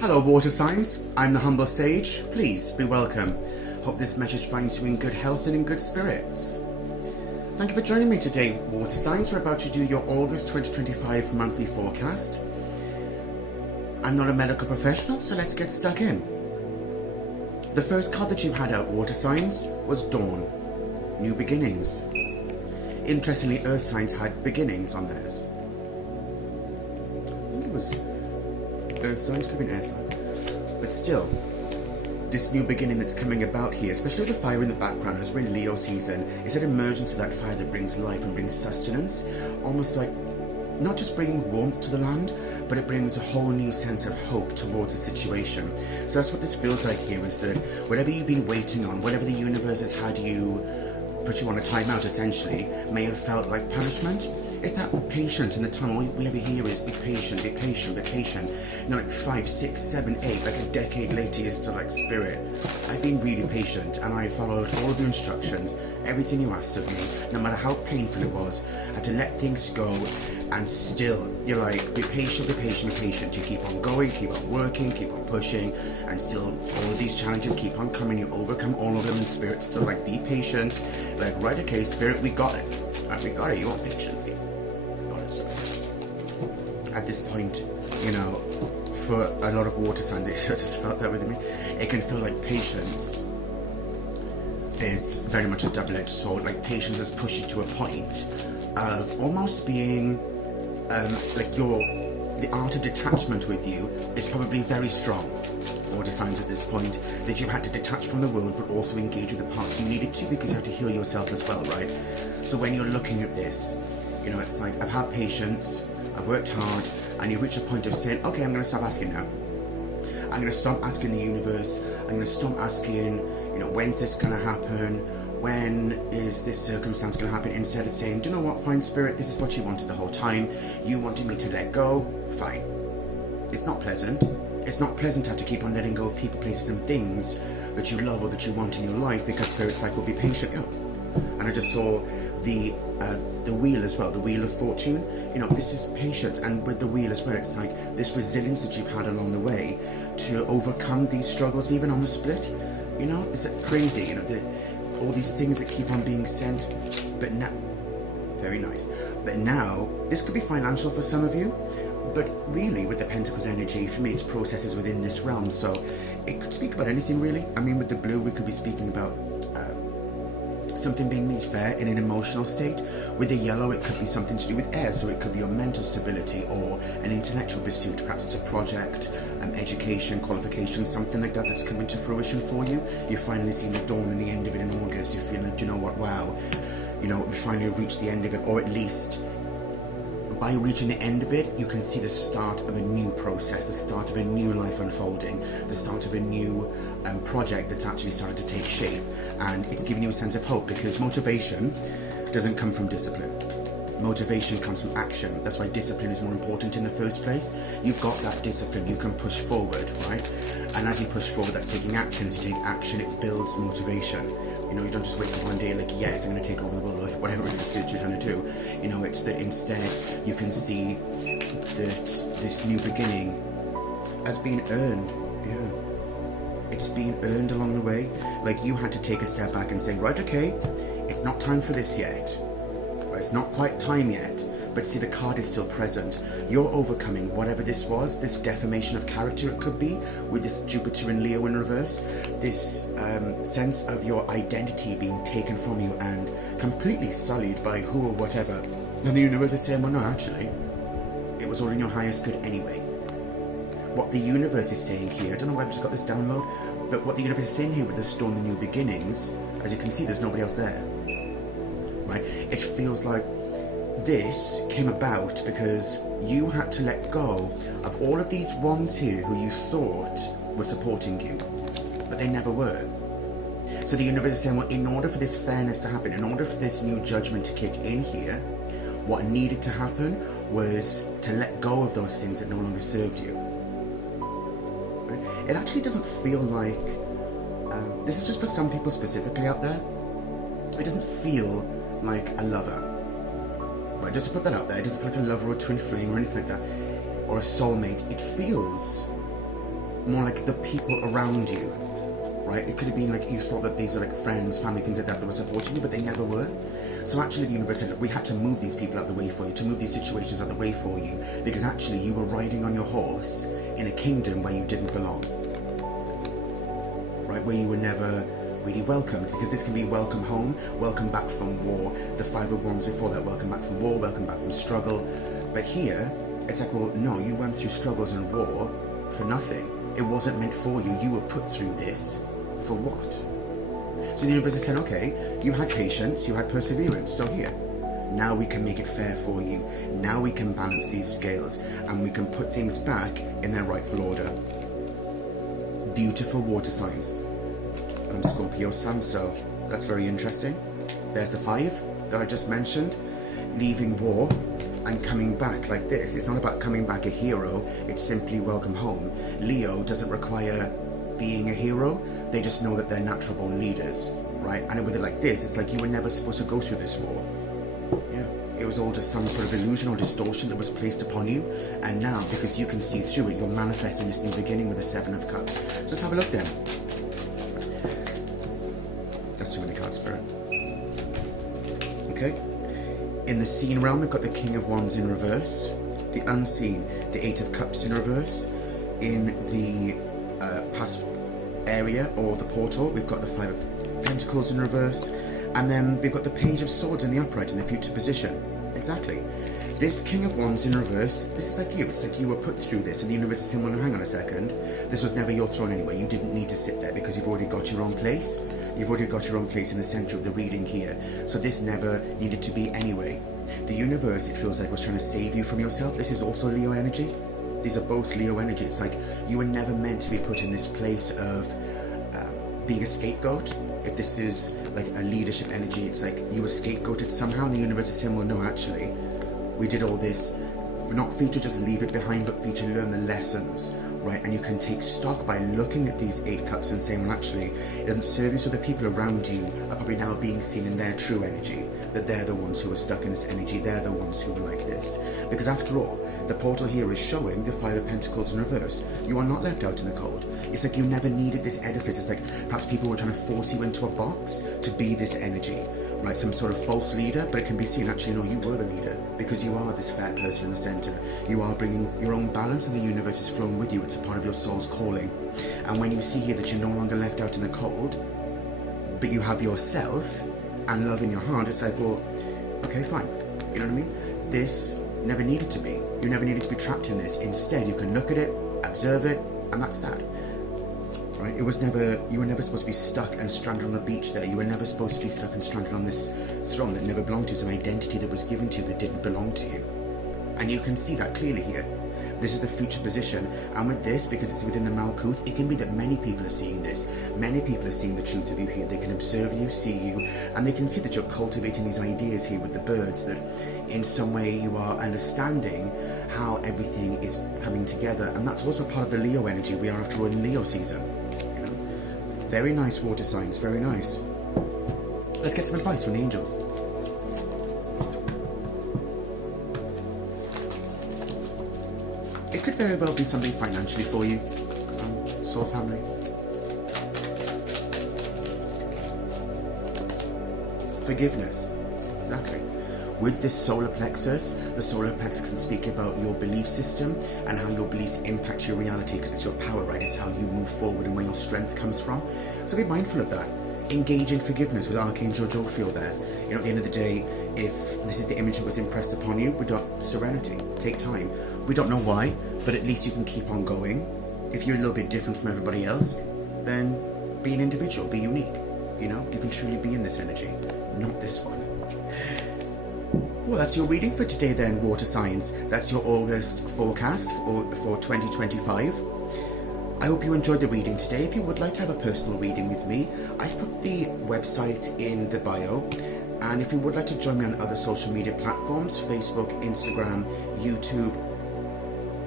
Hello water signs, I'm the humble sage, please be welcome. Hope this message finds you in good health and in good spirits. Thank you for joining me today, water signs. We're about to do your August 2025 monthly forecast. I'm not a medical professional, so let's get stuck in. The first card that you had out, water signs, was Dawn, New Beginnings. Interestingly, earth signs had beginnings on theirs. I think it was earth signs, could be an air sign. But still, this new beginning that's coming about here, especially with the fire in the background, as we're in Leo season, is that emergence of that fire that brings life and brings sustenance. Almost like not just bringing warmth to the land, but it brings a whole new sense of hope towards a situation. So that's what this feels like here, is that whatever you've been waiting on, whatever the universe has had you put you on a timeout essentially, may have felt like punishment. It's that patient, and the time all we ever hear is be patient, be patient, be patient. You know, like 5, 6, 7, 8, like a decade later, you're still like, Spirit, I've been really patient and I followed all of your instructions, everything you asked of me, no matter how painful it was. I had to let things go, and still you're like, be patient, be patient, be patient. You keep on going, keep on working, keep on pushing, and still all of these challenges keep on coming. You overcome all of them, and Spirit still like, be patient. Like, right, okay, Spirit, we got it. Right, we got it. You want patience. At this point, you know, for a lot of water signs, it just felt that with me. It can feel like patience is very much a double-edged sword. Like, patience has pushed you to a point of almost being like the art of detachment with you is probably very strong. Water signs at this point, that you had to detach from the world but also engage with the parts you needed to, because you have to heal yourself as well, right? So when you're looking at this, you know, it's like, I've had patience, I've worked hard, and you reach a point of saying, okay, I'm going to stop asking now. I'm going to stop asking the universe. I'm going to stop asking, you know, when's this going to happen? When is this circumstance going to happen? Instead of saying, do you know what, fine, Spirit, this is what you wanted the whole time. You wanted me to let go. Fine. It's not pleasant. It's not pleasant to have to keep on letting go of people, places, and things that you love or that you want in your life, because Spirit's like, well, be patient. Oh. And I just saw the wheel as well, the wheel of fortune. You know, this is patience, and with the wheel as well, it's like this resilience that you've had along the way to overcome these struggles, even on the split. You know, is it crazy? You know, all these things that keep on being sent, but now, very nice. But now, this could be financial for some of you, but really with the Pentacles energy, for me, it's processes within this realm. So it could speak about anything really. I mean, with the blue, we could be speaking about something being made fair in an emotional state. With the yellow, it could be something to do with air, so it could be your mental stability or an intellectual pursuit. Perhaps it's a project, education, qualification, something like that that's coming to fruition for you. You're finally seeing the dawn and the end of it in August. You're feeling like, do you know what, wow, you know, we finally reached the end of it, or at least by reaching the end of it, you can see the start of a new process, the start of a new life unfolding, the start of a new project that's actually started to take shape, and it's giving you a sense of hope, because motivation doesn't come from discipline. Motivation comes from action. That's why discipline is more important in the first place. You've got that discipline, you can push forward, right? And as you push forward, that's taking action. As you take action, it builds motivation. You know, you don't just wake up one day like, yes, I'm going to take over the world, or whatever it is that you're trying to do. You know, it's that instead you can see that this new beginning has been earned. Yeah. It's been earned along the way. Like, you had to take a step back and say, right, okay, it's not time for this yet. Right, it's not quite time yet. But see, the card is still present. You're overcoming whatever this was, this deformation of character it could be, with this Jupiter in Leo in reverse, this sense of your identity being taken from you and completely sullied by who or whatever. And the universe is saying, well, no, actually, it was all in your highest good anyway. What the universe is saying here, I don't know why I've just got this download, but what the universe is saying here with this dawn and new beginnings, as you can see, there's nobody else there. Right? It feels like this came about because you had to let go of all of these ones here who you thought were supporting you, but they never were. So the universe is saying, well, in order for this fairness to happen, in order for this new judgment to kick in here, what needed to happen was to let go of those things that no longer served you. Right? It actually doesn't feel like, this is just for some people specifically out there, it doesn't feel like a lover. Right, just to put that out there, it doesn't feel like a lover or a twin flame or anything like that, or a soulmate. It feels more like the people around you, right? It could have been like you thought that these are like friends, family, things like that were supporting you, but they never were. So actually the universe said, we had to move these people out of the way for you, to move these situations out of the way for you, because actually you were riding on your horse in a kingdom where you didn't belong, right? Where you were never really welcomed, because this can be welcome home, welcome back from war, the Five of Wands before that, welcome back from war, welcome back from struggle. But here, it's like, well, no, you went through struggles and war for nothing. It wasn't meant for you. You were put through this for what? So the universe is saying, okay, you had patience, you had perseverance, so here, now we can make it fair for you. Now we can balance these scales and we can put things back in their rightful order. Beautiful water signs. Scorpio Sun, so that's very interesting. There's the 5 that I just mentioned, leaving war and coming back like this. It's not about coming back a hero, it's simply welcome home. Leo doesn't require being a hero, they just know that they're natural born leaders, right? And with it like this, it's like you were never supposed to go through this war. Yeah, it was all just some sort of illusion or distortion that was placed upon you, and now, because you can see through it, you're manifesting this new beginning with the 7 of Cups. Just have a look then. That's too many cards, Spirit. Okay. In the seen realm, we've got the King of Wands in reverse. The unseen, the 8 of Cups in reverse. In the past area, or the portal, we've got the 5 of Pentacles in reverse. And then we've got the Page of Swords in the upright, in the future position. Exactly. This King of Wands in reverse, this is like you. It's like you were put through this, and the universe is saying, well, hang on a second. This was never your throne anyway. You didn't need to sit there because you've already got your own place. You've already got your own place in the center of the reading here. So this never needed to be anyway. The universe, it feels like, was trying to save you from yourself. This is also Leo energy. These are both Leo energy. It's like you were never meant to be put in this place of being a scapegoat. If this is like a leadership energy, it's like you were scapegoated somehow, and the universe is saying, well, no, actually, we did all this, not for you to just leave it behind, but for you to learn the lessons, right? And you can take stock by looking at these 8 cups and saying, well, actually, it doesn't serve you, so the people around you are probably now being seen in their true energy, that they're the ones who are stuck in this energy, they're the ones who are like this. Because after all, the portal here is showing the 5 of Pentacles in reverse. You are not left out in the cold. It's like you never needed this edifice. It's like perhaps people were trying to force you into a box to be this energy, right? Some sort of false leader, but it can be seen, actually, no, you were the leader because you are this fair person in the center. You are bringing your own balance, and the universe is flowing with you. It's a part of your soul's calling. And when you see here that you're no longer left out in the cold, but you have yourself and love in your heart, it's like, well, okay, fine. You know what I mean? This never needed to be. You never needed to be trapped in this. Instead, you can look at it, observe it, and that's that. Right? It was never, you were never supposed to be stuck and stranded on the beach there. You were never supposed to be stuck and stranded on this throne that never belonged to you, some identity that was given to you that didn't belong to you. And you can see that clearly here. This is the future position, and with this, because it's within the Malkuth, it can be that many people are seeing this. Many people are seeing the truth of you here. They can observe you, see you, and they can see that you're cultivating these ideas here with the birds, that in some way you are understanding how everything is coming together. And that's also part of the Leo energy. We are, after all, in Leo season. You know? Very nice water signs, very nice. Let's get some advice from the angels. It could very well be something financially for you, soul family. Forgiveness, exactly. With this solar plexus, the solar plexus can speak about your belief system and how your beliefs impact your reality, because it's your power, right? It's how you move forward and where your strength comes from. So be mindful of that. Engage in forgiveness with Archangel Jophiel there. You know, at the end of the day, if this is the image that was impressed upon you, we got serenity. Take time. We don't know why, but at least you can keep on going. If you're a little bit different from everybody else, then be an individual, be unique. You know, you can truly be in this energy, not this one. Well, that's your reading for today then, water signs. That's your August forecast for 2025. I hope you enjoyed the reading today. If you would like to have a personal reading with me, I've put the website in the bio. And if you would like to join me on other social media platforms, Facebook, Instagram, YouTube,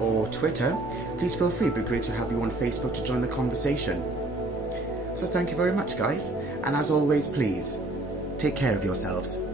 or Twitter, please feel free. It'd be great to have you on Facebook to join the conversation. So thank you very much, guys. And as always, please, take care of yourselves.